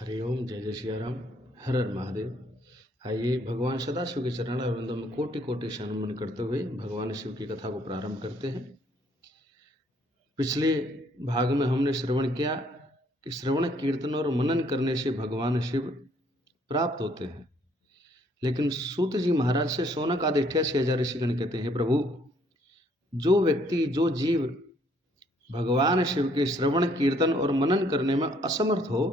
हरिओम, जय जय सिया राम, हर हर महादेव। आइए भगवान सदाशिव के चरण अरविंदों में कोटि कोटि से नमन करते हुए भगवान शिव की कथा को प्रारंभ करते हैं। पिछले भाग में हमने श्रवण किया कि श्रवण कीर्तन और मनन करने से भगवान शिव प्राप्त होते हैं। लेकिन सूत जी महाराज से शौनक आदि 88,000 ऋषिगण कहते हैं, प्रभु जो व्यक्ति जो जीव भगवान शिव के श्रवण कीर्तन और मनन करने में असमर्थ हो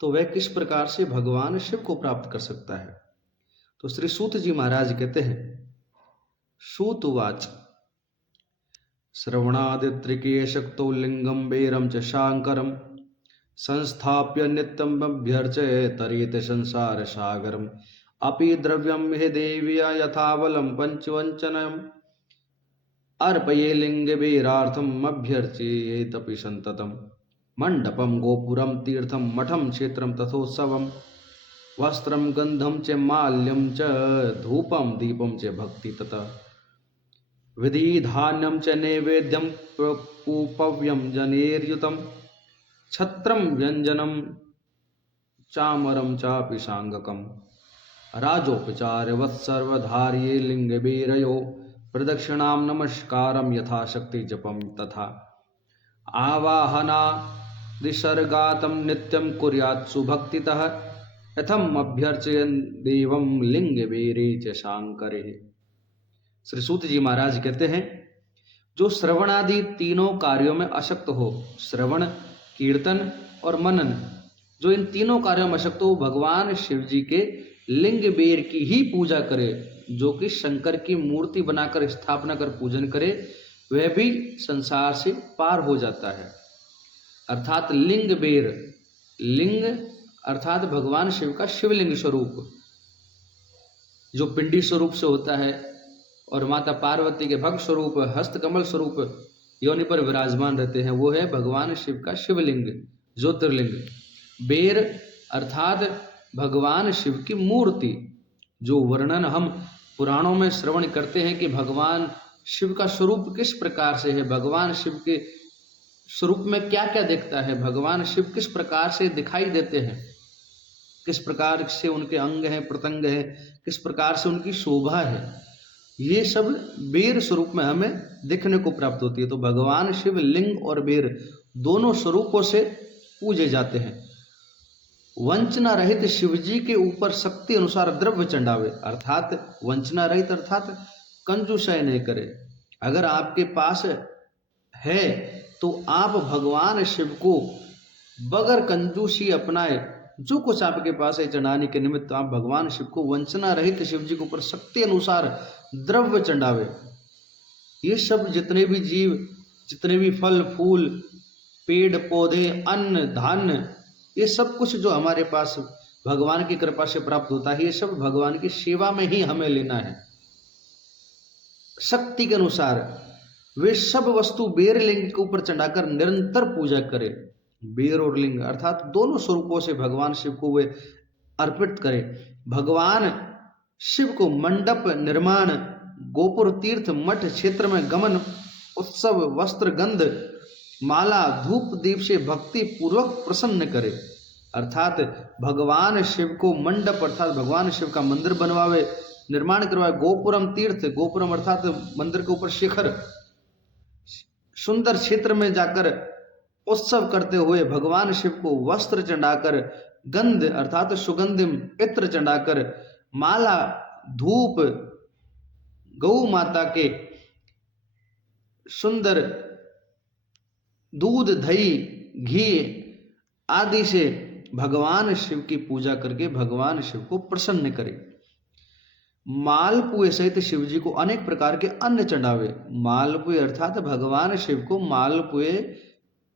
तो वह किस प्रकार से भगवान शिव को प्राप्त कर सकता है। तो श्री सूत जी महाराज कहते हैं, सूतवाच श्रवणादित्रिके शक्तो लिंगम बेरम च शांकरम संस्थाप्य नित्यम अभ्यर्चय तरेत संसार सागरम अपि द्रव्यम हे देव्या यथावलम पंचवंचनम अर्पये लिंग बेरार्थम अभ्यर्चयेतपि संततम मंडपम गोपुरम तीर्थम मठम क्षेत्रम तथोत्सवम वस्त्रम गंधम च माल्यम च धूपम दीपम च भक्ति तथा विधि धान्यम च नैवेद्यम प्रकूपव्यम जनेर्युतम छत्रम व्यंजनम चामरम चापि सांगकम राजोपचार वत्सर्वधार्ये लिंग बेरयो प्रदक्षिणाम नमस्कारम यथाशक्ति जपम तथा आवाहना दिशर्गातम नित्यम कुर्यात् सुभक्तितः यथम अभ्यर्चयन् देवम लिंग बेरे च शांकरे। श्री सूत जी महाराज कहते हैं, जो श्रवण आदि तीनों कार्यों में अशक्त हो, श्रवण कीर्तन और मनन, जो इन तीनों कार्यों में अशक्त हो, भगवान शिव जी के लिंग बेर की ही पूजा करे, जो कि शंकर की मूर्ति बनाकर स्थापना कर पूजन करे, वह भी संसार से पार हो जाता है। अर्थात लिंग बेर, लिंग अर्थात भगवान शिव का शिवलिंग स्वरूप जो पिंडी स्वरूप से होता है और माता पार्वती के भक्त स्वरूप हस्त कमल स्वरूप योनि पर विराजमान रहते हैं, वो है भगवान शिव का शिवलिंग ज्योतिर्लिंग। बेर अर्थात भगवान शिव की मूर्ति, जो वर्णन हम पुराणों में श्रवण करते हैं कि भगवान शिव का स्वरूप किस प्रकार से है, भगवान शिव के स्वरूप में क्या क्या दिखता है, भगवान शिव किस प्रकार से दिखाई देते हैं, किस प्रकार से उनके अंग हैं, प्रत्यंग हैं, किस प्रकार से उनकी शोभा है, ये सब बेर स्वरूप में हमें दिखने को प्राप्त होती है। तो भगवान शिव लिंग और बेर दोनों स्वरूपों से पूजे जाते हैं। वंचना रहित शिव जी के ऊपर शक्ति अनुसार द्रव्य चढ़ावे, अर्थात वंचना रहित अर्थात कंजूसाई नहीं करे। अगर आपके पास है तो आप भगवान शिव को बगैर कंजूसी अपनाए, जो कुछ आपके पास है चढ़ाने के निमित्त आप भगवान शिव को वंचना रहित शिव जी के ऊपर शक्ति अनुसार द्रव्य चढ़ावे। ये सब जितने भी जीव, जितने भी फल फूल, पेड़ पौधे, अन्न धान्य, ये सब कुछ जो हमारे पास भगवान की कृपा से प्राप्त होता है, ये सब भगवान की सेवा में ही हमें लेना है। शक्ति के अनुसार वे सब वस्तु बेर लिंग के ऊपर चढ़ाकर निरंतर पूजा करे। बेर और लिंग अर्थात दोनों स्वरूपों से भगवान शिव को वे अर्पित करे। भगवान शिव को मंडप निर्माण, गोपुर तीर्थ मठ क्षेत्र में गमन, उत्सव, वस्त्र गंध माला धूप दीप से भक्ति पूर्वक प्रसन्न करे। अर्थात भगवान शिव को मंडप अर्थात भगवान शिव का मंदिर बनवावे, निर्माण करवाए। गोपुरम तीर्थ, गोपुरम अर्थात मंदिर के ऊपर शिखर, सुंदर क्षेत्र में जाकर उत्सव करते हुए भगवान शिव को वस्त्र चढ़ाकर, गंध अर्थात सुगंधिम इत्र चढ़ाकर, माला धूप, गौ माता के सुंदर दूध दही घी आदि से भगवान शिव की पूजा करके भगवान शिव को प्रसन्न करे। मालपुए सहित शिव जी को अनेक प्रकार के अन्न चढ़ावे। मालपुए अर्थात भगवान शिव को मालपुए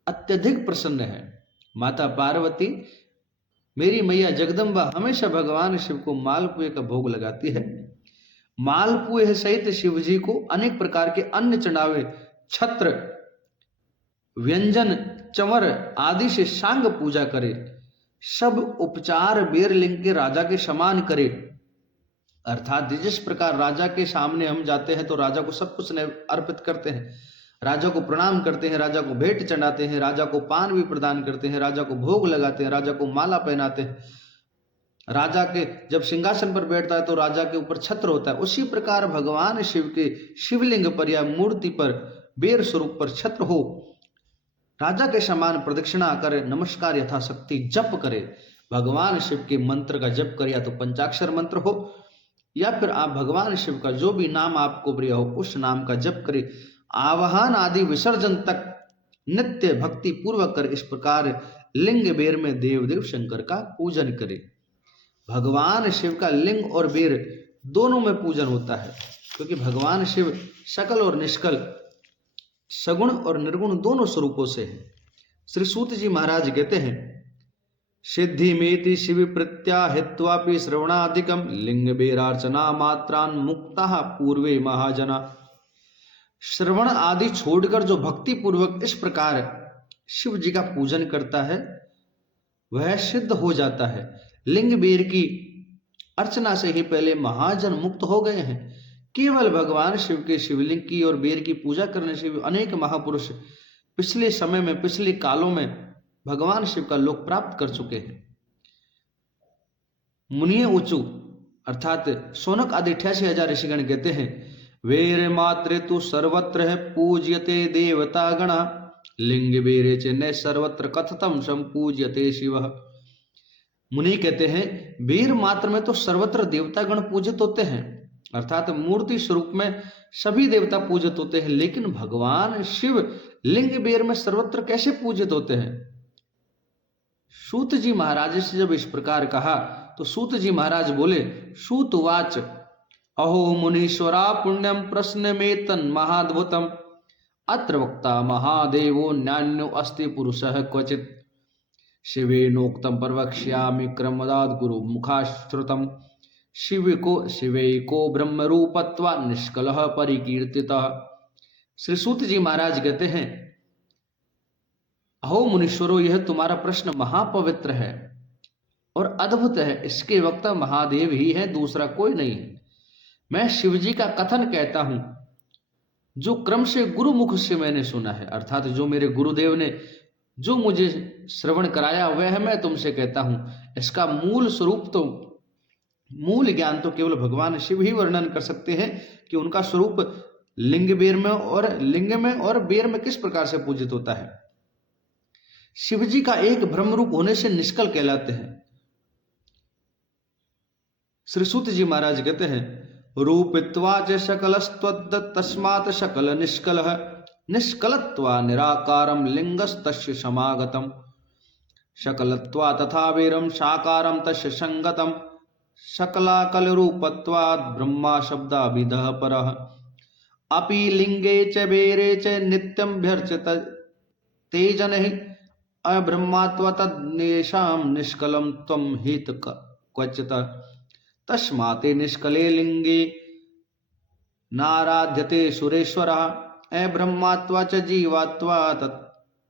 अत्यधिक प्रसन्न है। माता पार्वती मेरी मैया जगदम्बा हमेशा भगवान शिव को मालपुए का भोग लगाती है। मालपुए सहित शिव जी को अनेक प्रकार के अन्न चढ़ावे। छत्र व्यंजन चंवर आदि से सांग पूजा करे। सब उपचार बेरलिंग के राजा के समान करे। अर्थात जिस प्रकार राजा के सामने हम जाते हैं तो राजा को सब कुछ अर्पित करते हैं, राजा को प्रणाम करते हैं, राजा को भेंट चढ़ाते हैं, राजा को पान भी प्रदान करते हैं, राजा को भोग लगाते हैं, राजा को माला पहनाते हैं। राजा के जब सिंहासन पर बैठता है तो राजा के ऊपर छत्र होता है। उसी प्रकार भगवान शिव के शिवलिंग पर या मूर्ति पर बेर स्वरूप पर छत्र हो, राजा के समान प्रदक्षिणा करे, नमस्कार यथाशक्ति जप करे, भगवान शिव के मंत्र का जप करे, या तो पंचाक्षर मंत्र हो या फिर आप भगवान शिव का जो भी नाम आपको प्रिय हो उस नाम का जप करे। आवाहन आदि विसर्जन तक नित्य भक्ति पूर्वक कर इस प्रकार लिंग बेर में देवदेव शंकर का पूजन करे। भगवान शिव का लिंग और बेर दोनों में पूजन होता है, क्योंकि भगवान शिव सकल और निष्कल, सगुण और निर्गुण दोनों स्वरूपों से है। श्री सूत जी महाराज कहते हैं, सिद्धि मेति शिव प्रत्याहित्वापि श्रवणाधिकम लिंग बेरार्चना मात्रान मुक्ता पूर्वे महाजना। श्रवण आदि छोड़कर जो भक्ति पूर्वक इस प्रकार शिव जी का पूजन करता है वह सिद्ध हो जाता है। लिंग बेर की अर्चना से ही पहले महाजन मुक्त हो गए हैं। केवल भगवान शिव के शिवलिंग की और बेर की पूजा करने से भी अनेक महापुरुष पिछले समय में, पिछले कालों में भगवान शिव का लोक प्राप्त कर चुके हैं। मुनिये ऊंचू अर्थात सोनक आदि 88,000 ऋषिगण कहते हैं, वेर मात्रे तु सर्वत्र है पूज्यते देवता गणा लिंग बेरे च न सर्वत्र कथतम संपूज्यते शिव। मुनि कहते हैं, वीर मात्र में तो सर्वत्र देवता गण पूजित होते हैं, अर्थात मूर्ति स्वरूप में सभी देवता पूजित होते हैं, लेकिन भगवान शिव लिंग बेर में सर्वत्र कैसे पूजित होते हैं। सूत जी महाराज से जब इस प्रकार कहा तो सूत जी महाराज बोले, सूतवाच अहो मुनीश्वरा पुण्यम प्रश्न में तन महाद्भुतम अत्र वक्ता महादेवो न्यान्यो अस्ति पुरुषः क्वचित शिवेनोक्तम प्रवक्ष्यामि क्रमदाद गुरु मुखाश्रुतम शिवैको ब्रह्म रूपत्वा निष्कलः परिकीर्तितः। श्री सूत जी महाराज कहते हैं, अहो मुनीश्वरों, यह तुम्हारा प्रश्न महापवित्र है और अद्भुत है। इसके वक्ता महादेव ही है, दूसरा कोई नहीं है। मैं शिवजी का कथन कहता हूं जो क्रम से गुरु मुख से मैंने सुना है, अर्थात जो मेरे गुरुदेव ने जो मुझे श्रवण कराया वह है मैं तुमसे कहता हूं। इसका मूल स्वरूप तो, मूल ज्ञान तो केवल भगवान शिव ही वर्णन कर सकते हैं कि उनका स्वरूप लिंग में और बेर में किस प्रकार से पूजित होता है। शिव जी का एक ब्रह्म रूप होने से निष्कल कहलाते हैं। श्री सूत जी महाराज कहते हैं, रूपित्वा च सकलस्त्वद् तस्मात् सकल निष्कलः निष्कलत्वा निराकारम लिंगस्तस्य समागतम शकलत्वा तथा वीरम साकारम तस्य संगतम सकलाकल रूपत्वात् ब्रह्मा शब्दाभिधः परः अपि लिंगे च बेरे च नित्यं भ्यर्चत तेजनहि अब्रह्मात्व तद्नेषां निष्कलं त्वं हित क्वचित् तस्माते निष्कले लिंगे नाराध्यते सुरेश्वरः अब्रह्मात्वा च जीवात्वा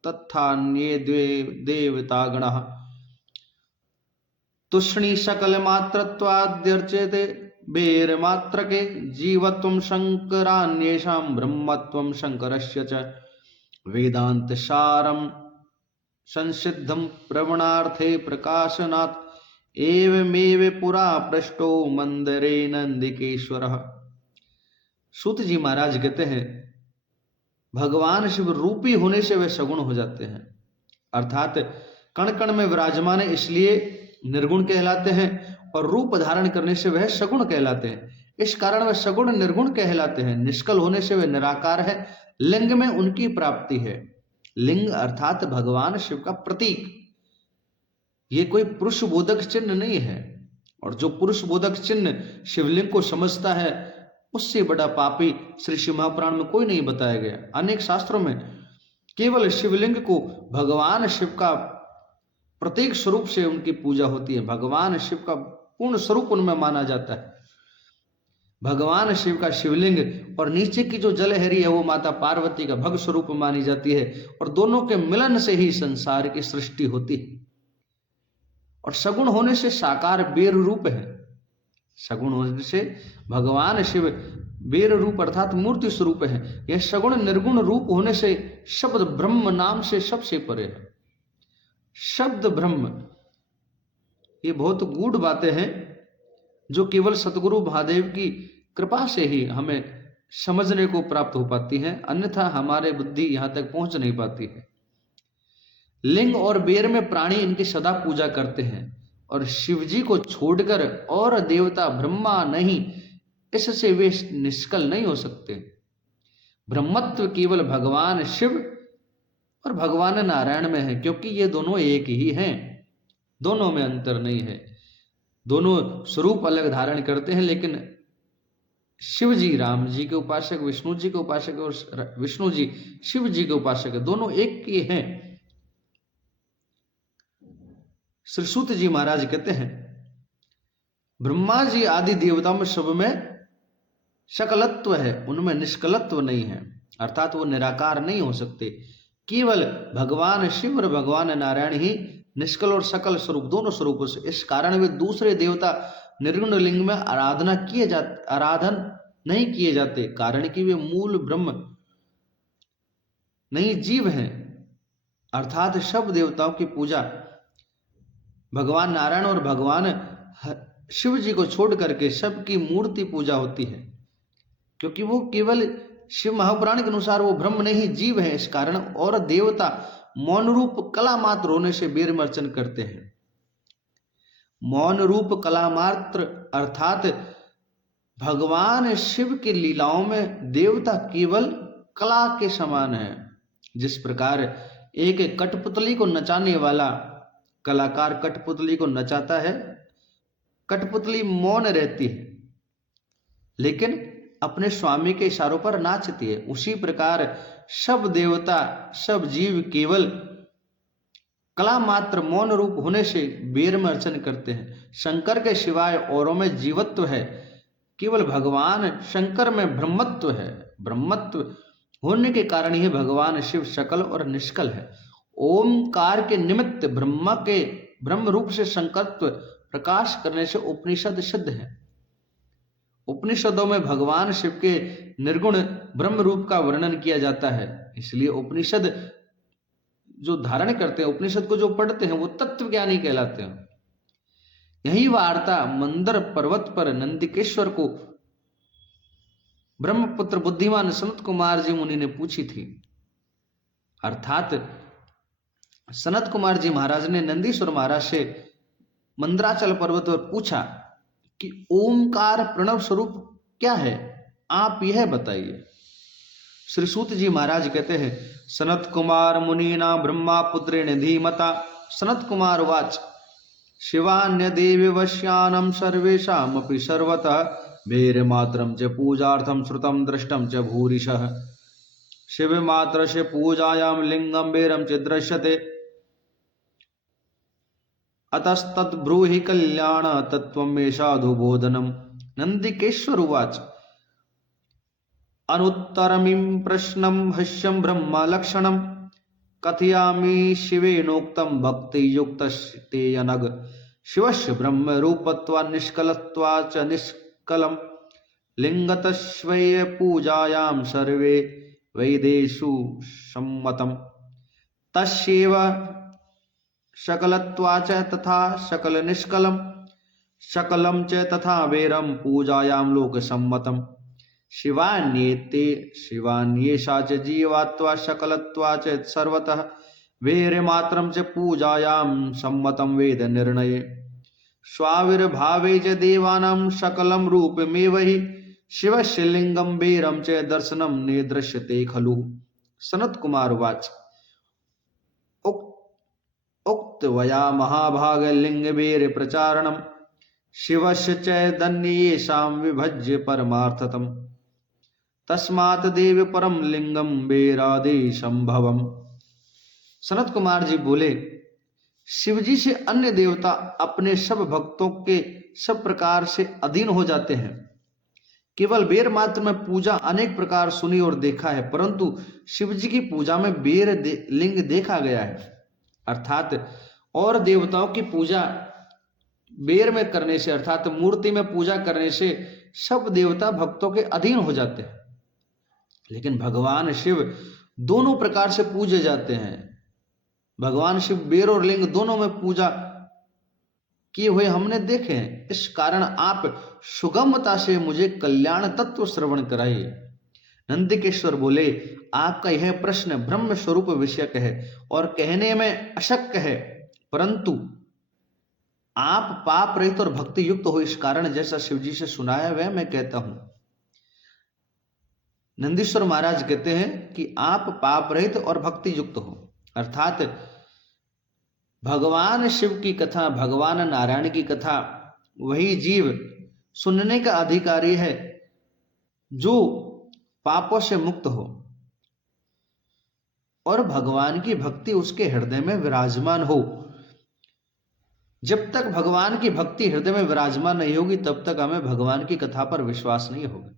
तत्थान्ये द्वे देवतागणः तुष्णि सकल मात्रत्वाद्यर्च्यते बेर मात्रके जीवत्वं शंकरान्येषां ब्रह्मत्वं शंकरस्य च वेदांत सारं संसिद्धं प्रवणार्थे प्रकाशनात् एवमेव पुरा पृष्ठो मंदरे नंदिकेश्वरः। सूत जी महाराज कहते हैं, भगवान शिव रूपी होने से वे सगुण हो जाते हैं, अर्थात कण कण में विराजमान है इसलिए निर्गुण कहलाते हैं, और रूप धारण करने से वह सगुण कहलाते हैं। इस कारण वह सगुण निर्गुण कहलाते हैं। निष्कल होने से वे निराकार है, लिंग में उनकी प्राप्ति है। लिंग अर्थात भगवान शिव का प्रतीक, ये कोई पुरुष बोधक चिन्ह नहीं है, और जो पुरुष बोधक चिन्ह शिवलिंग को समझता है उससे बड़ा पापी श्री शिव महापुराण में कोई नहीं बताया गया। अनेक शास्त्रों में केवल शिवलिंग को भगवान शिव का प्रत्येक स्वरूप से उनकी पूजा होती है, भगवान शिव का पूर्ण स्वरूप उनमें माना जाता है। भगवान शिव का शिवलिंग और नीचे की जो जलहरी है वो माता पार्वती का भग स्वरूप मानी जाती है, और दोनों के मिलन से ही संसार की सृष्टि होती है। और सगुण होने से साकार बेर रूप है, सगुण होने से भगवान शिव बेर रूप अर्थात मूर्ति स्वरूप है। यह सगुण निर्गुण रूप होने से शब्द ब्रह्म नाम से सबसे परे है। शब्द ब्रह्म, ये बहुत गूढ़ बातें हैं जो केवल सतगुरु महादेव की कृपा से ही हमें समझने को प्राप्त हो पाती हैं, अन्यथा हमारे बुद्धि यहां तक पहुंच नहीं पाती है। लिंग और बेर में प्राणी इनकी सदा पूजा करते हैं और शिव जी को छोड़कर और देवता ब्रह्मा नहीं, इससे वे निष्कल नहीं हो सकते। ब्रह्मत्व केवल भगवान शिव और भगवान नारायण में है, क्योंकि ये दोनों एक ही हैं, दोनों में अंतर नहीं है। दोनों स्वरूप अलग धारण करते हैं, लेकिन शिव जी राम जी के उपासक, विष्णु जी के उपासक और विष्णु जी शिव जी के उपासक है, दोनों एक ही हैं। श्री सूत जी महाराज कहते हैं, ब्रह्मा जी आदि देवताओं में सब में सकलत्व है, उनमें निष्कलत्व नहीं है, अर्थात वो निराकार नहीं हो सकते। केवल भगवान शिव और भगवान नारायण ही निष्कल और सकल स्वरूप, दोनों स्वरूपों से, इस कारण वे दूसरे देवता निर्गुण लिंग में आराधन नहीं किए जाते, कारण कि वे मूल ब्रह्म नहीं जीव हैं। अर्थात सब देवताओं की पूजा भगवान नारायण और भगवान शिव जी को छोड़ करके सबकी मूर्ति पूजा होती है, क्योंकि वो केवल शिव महापुराण के अनुसार वो ब्रह्म नहीं जीव है। इस कारण और देवता मौन रूप कला मात्र होने से बेर में अर्चन करते हैं। मौन रूप कला मात्र अर्थात भगवान शिव की लीलाओं में देवता केवल कला के समान है। जिस प्रकार एक कठपुतली को नचाने वाला कलाकार कठपुतली को नचाता है, कठपुतली मौन रहती है लेकिन अपने स्वामी के इशारों पर नाचती है, उसी प्रकार सब देवता सब जीव केवल कला मात्र मौन रूप होने से बेर में अर्चन करते हैं। शंकर के सिवाय औरों में जीवत्व है, केवल भगवान शंकर में ब्रह्मत्व है। ब्रह्मत्व होने के कारण ही भगवान शिव सकल और निष्कल है। ओमकार के निमित्त ब्रह्म रूप से शंकरत्व प्रकाश करने से उपनिषद सिद्ध है। उपनिषदों में भगवान शिव के निर्गुण ब्रह्म रूप का वर्णन किया जाता है, इसलिए उपनिषद जो धारण करते हैं, उपनिषद को जो पढ़ते हैं, वो तत्व ज्ञानी कहलाते हैं। यही वार्ता मंदर पर्वत पर नंदिकेश्वर को ब्रह्मपुत्र बुद्धिमान सनत कुमार जी मुनि ने पूछी थी। अर्थात सनत कुमार जी महाराज ने नंदीश्वर महाराज से मंदराचल पर्वत पर पूछा कि ओमकार प्रणव स्वरूप क्या है, आप यह बताइए। श्री सूत जी महाराज कहते हैं, सनत कुमार मुनीना ब्रह्मा पुत्रेण धीमता। सनत कुमार वाच शिवान्य देवी वश्यानम सर्वेशामपि सर्वतः भेर मात्रम च पूजार्थम श्रुतम दृष्टम च भूरिशः। शिव मात्र से पूजायाम लिंगम बेरम च दृश्यते अतस्तत् ब्रूहि कल्याण तत्वं मे साधु बोधनम। नंदिकेश्वर उवाच अनुत्तरमिं प्रश्नं हस्यं ब्रह्म लक्षणं कथयामि शिवेनोक्तं भक्ति युक्तस्ते अनग। शिवस्य ब्रह्म रूपत्वात् निष्कलत्वात् च निष्कलं लिंगतस्वैव पूजायां सर्वे वैदेषु सम्मतम्। तस्यैव सकलत्वाच तथा सकल निष्कलम सकलम च तथा वेरम पूजायां लोक सम्मतम। शिवान्येते शिवान्येषा च जीवात्वा सकलत्वा च सर्वतः वेर मात्रम च पूजायां सम्मतम वेद निर्णये। स्वाविर्भावे च देवानां सकलम रूपमेव हि शिवस्य लिंगम बेरम च दर्शनम निदृश्यते खलु। सनत कुमार वाच उक्त वया महाभाग लिंग बेर प्रचारणम शिवस्य चैतन्येषां विभज्य परमार्थतम तस्मात् देव परम लिंगम बेरादि संभवम। सनत कुमार जी बोले, शिवजी से अन्य देवता अपने सब भक्तों के सब प्रकार से अधीन हो जाते हैं। केवल बेर मात्र में पूजा अनेक प्रकार सुनी और देखा है, परंतु शिवजी की पूजा में लिंग देखा गया है। अर्थात और देवताओं की पूजा बेर में करने से अर्थात मूर्ति में पूजा करने से सब देवता भक्तों के अधीन हो जाते हैं। लेकिन भगवान शिव दोनों प्रकार से पूजे जाते हैं। भगवान शिव बेर और लिंग दोनों में पूजा किए हुए हमने देखे हैं। इस कारण आप सुगमता से मुझे कल्याण तत्व श्रवण कराइए। नंदिकेश्वर बोले, आपका यह प्रश्न ब्रह्म स्वरूप विषयक है और कहने में अशक्य है, परंतु आप पाप रहित और भक्ति युक्त हो, इस कारण जैसा शिव जी से सुनाया वह मैं कहता हूं। नंदीश्वर महाराज कहते हैं कि आप पाप रहित और भक्ति युक्त हो, अर्थात भगवान शिव की कथा, भगवान नारायण की कथा वही जीव सुनने का अधिकारी है जो पापों से मुक्त हो और भगवान की भक्ति उसके हृदय में विराजमान हो। जब तक भगवान की भक्ति हृदय में विराजमान नहीं होगी तब तक हमें भगवान की कथा पर विश्वास नहीं होगा।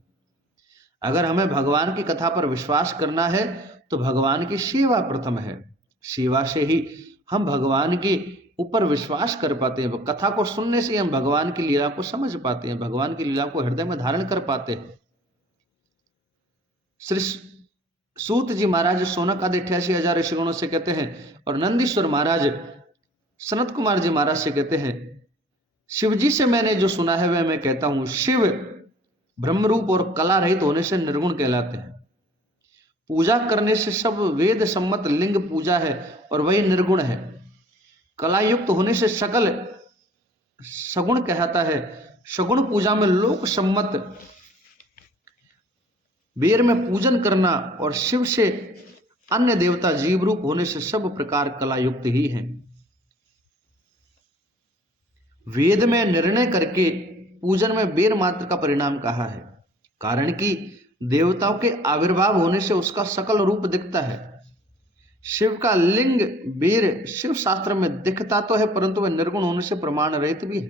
अगर हमें भगवान की कथा पर विश्वास करना है तो भगवान की सेवा प्रथम है। सेवा से ही हम भगवान के ऊपर विश्वास कर पाते हैं। कथा को सुनने से हम भगवान की लीला को समझ पाते हैं, भगवान की लीला को हृदय में धारण कर पाते हैं। श्री सूत जी महाराज सोनक आदि 88,000 ऋषिगणों से कहते हैं और नंदीश्वर महाराज सनत कुमार जी महाराज से कहते हैं, शिव जी से मैंने जो सुना है वह मैं कहता हूं। शिव ब्रह्मरूप और कला रहित होने से निर्गुण कहलाते हैं। पूजा करने से सब वेद सम्मत लिंग पूजा है और वही निर्गुण है। कला युक्त होने से सकल सगुण कहता है। सगुण पूजा में लोक सम्मत बेर में पूजन करना और शिव से अन्य देवता जीव रूप होने से सब प्रकार कला युक्त ही हैं। वेद में निर्णय करके पूजन में बेर मात्र का परिणाम कहा है, कारण कि देवताओं के आविर्भाव होने से उसका सकल रूप दिखता है। शिव का लिंग बेर शिव शास्त्र में दिखता तो है, परंतु वह निर्गुण होने से प्रमाण रहित भी है।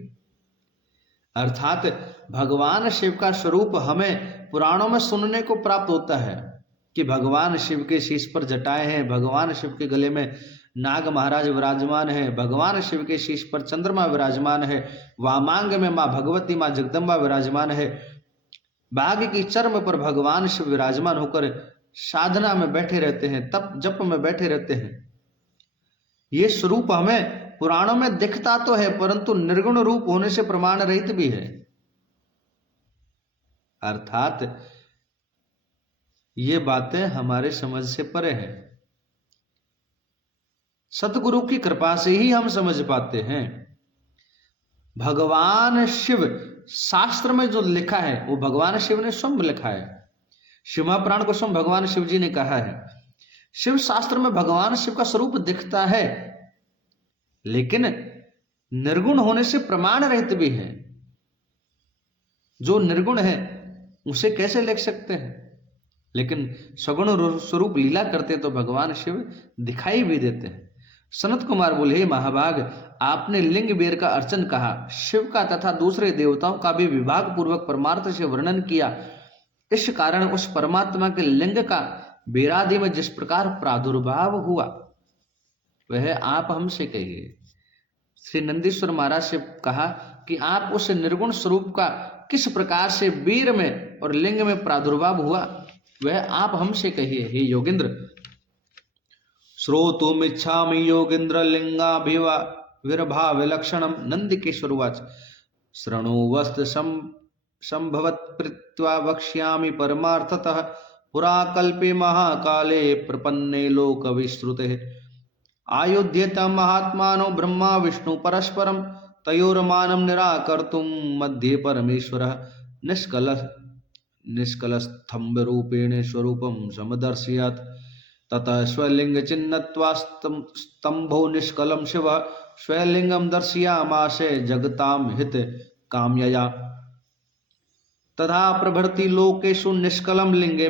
अर्थात भगवान शिव का स्वरूप हमें पुराणों में सुनने को प्राप्त होता है कि भगवान शिव के शीश पर जटाएं हैं, भगवान शिव के गले में नाग महाराज विराजमान है, भगवान शिव के शीश पर चंद्रमा विराजमान है, वामांग में मां भगवती मां जगदम्बा विराजमान है, बाघ की चर्म पर भगवान शिव विराजमान होकर साधना में बैठे रहते हैं, तप जप में बैठे रहते हैं। ये स्वरूप हमें पुराणों में दिखता तो है, परंतु निर्गुण रूप होने से प्रमाण रहित भी है। अर्थात ये बातें हमारे समझ से परे हैं। सतगुरु की कृपा से ही हम समझ पाते हैं। भगवान शिव शास्त्र में जो लिखा है वो भगवान शिव ने स्वयं लिखा है। शिवपुराण को स्वयं भगवान शिव जी ने कहा है। शिव शास्त्र में भगवान शिव का स्वरूप दिखता है, लेकिन निर्गुण होने से प्रमाण रहित भी है। जो निर्गुण है उसे कैसे लिख सकते हैं, लेकिन सगुण स्वरूप लीला करते तो भगवान शिव दिखाई भी देते हैं। सनत कुमार बोले, हे महाभाग, आपने लिंग बेर का अर्चन कहा, शिव का तथा दूसरे देवताओं का भी विभाग पूर्वक परमार्थ से वर्णन किया। इस कारण उस परमात्मा के लिंग का बेरादि में जिस प्रकार प्रादुर्भाव हुआ वह आप हमसे कहिए। श्री नंदीश्वर महाराज से कहा कि आप उस निर्गुण स्वरूप का किस प्रकार से वीर में और लिंग में प्रादुर्भाव हुआ वह आप हमसे कहिए। हे योगेंद्र, श्रोतुम इच्छामि योगेंद्र लिंगाभिवा विर्भाव लक्षणम। नंदिकेश्वर उवाच, शृणु वस्त संभवत प्रीत्वा वक्ष्यामि परमार्थतः। पुरा कल्पे महाकाले प्रपन्ने लोक विश्रुते। आयुध्येत महात्मानो ब्रह्मा विष्णु परस्परम। तयोर्मानं निराकर्तुं मध्ये परमेश्वरः निष्कलस्तंभ रूपेण स्वरूपं समदर्शयत्। ततः स्वलिंग चिन्हत्वा स्तंभो निष्कलं शिव स्वलिंगं दर्शयामास जगतां हित काम्यया। तथा प्रभृति लोकेषु निष्कलं लिंगे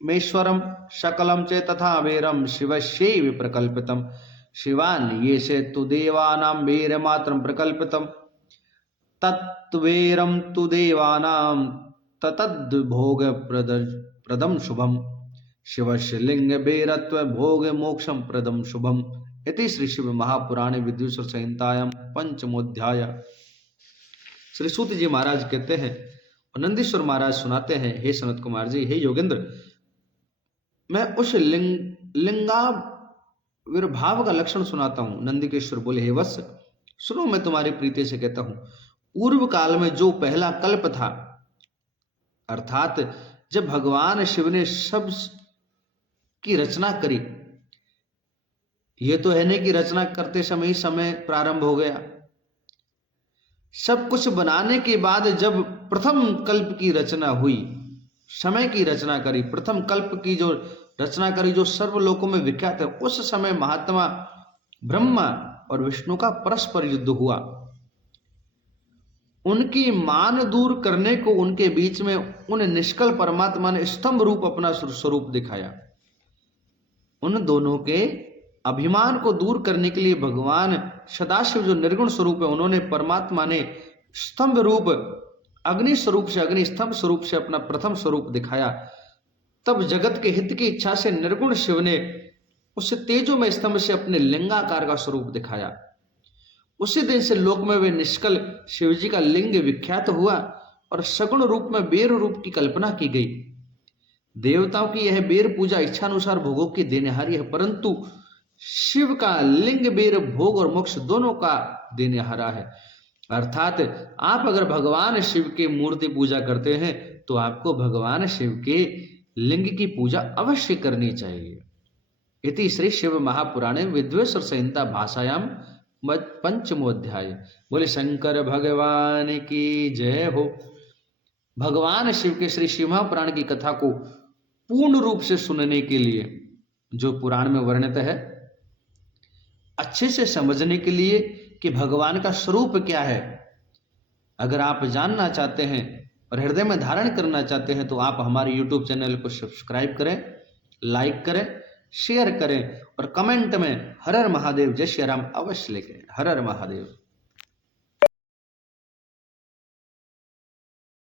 मेश्वरं सकलं च तथा वीरं शिवस्यैव प्रकल्पितं। शिवान् ये से तु देवानां वीरमात्रं प्रकल्पितं। तत्वीरं तु देवानां ततद्भोग प्रदं शुभम्। शिवस्य लिंग वीरत्व भोग मोक्षं प्रदं शुभम्। इति श्री शिव महापुराणे विद्युत संहितायां पंचमोध्याय। श्री सूत जी महाराज कहते हैं, और नंदीश्वर महाराज सुनाते हैं, हे सनत कुमार जी, हे योगेंद्र, मैं उस लिंगाविर्भाव का लक्षण सुनाता हूं। नंदिकेश्वर बोले, हे वत्स, सुनो, मैं तुम्हारी प्रीति से कहता हूं। पूर्व काल में जो पहला कल्प था, अर्थात जब भगवान शिव ने सब की रचना करी, ये तो है नहीं कि रचना करते समय ही समय प्रारंभ हो गया। सब कुछ बनाने के बाद जब प्रथम कल्प की रचना हुई, समय की रचना करी, प्रथम कल्प की जो रचना करी, जो सर्वलोकों में विख्यात है, उस समय महात्मा ब्रह्मा और विष्णु का परस्पर युद्ध हुआ। उनकी मान दूर करने को उनके बीच में उन निष्कल परमात्मा ने स्तंभ रूप अपना स्वरूप दिखाया। उन दोनों के अभिमान को दूर करने के लिए भगवान सदाशिव जो निर्गुण स्वरूप है, उन्होंने, परमात्मा ने स्तंभ रूप, अग्नि स्वरूप से, अग्नि स्तंभ स्वरूप से अपना प्रथम स्वरूप दिखाया। तब जगत के हित की इच्छा से निर्गुण शिव ने उस तेजोमय स्तंभ से अपने लिंगाकार का स्वरूप दिखाया। उसी दिन से लोक में वे निष्कल शिव जी का लिंग विख्यात हुआ और सगुण रूप में बेर रूप की कल्पना की गई। देवताओं की यह बेर पूजा इच्छानुसार भोगों की देनेहारी है, परंतु शिव का लिंग बेर भोग और मोक्ष दोनों का देनेहारा है। अर्थात आप अगर भगवान शिव की मूर्ति पूजा करते हैं तो आपको भगवान शिव के लिंग की पूजा अवश्य करनी चाहिए। इति श्री शिव महापुराणे विद्वेश्वर संहिता भाषायाम पंचमोध्याय। बोले शंकर भगवान की जय हो। भगवान शिव के श्री शिव महापुराण की कथा को पूर्ण रूप से सुनने के लिए, जो पुराण में वर्णित है, अच्छे से समझने के लिए कि भगवान का स्वरूप क्या है, अगर आप जानना चाहते हैं और हृदय में धारण करना चाहते हैं, तो आप हमारे YouTube चैनल को सब्सक्राइब करें, लाइक करें, शेयर करें और कमेंट में हर हर महादेव, जय श्री राम अवश्य लिखें। हर हर महादेव।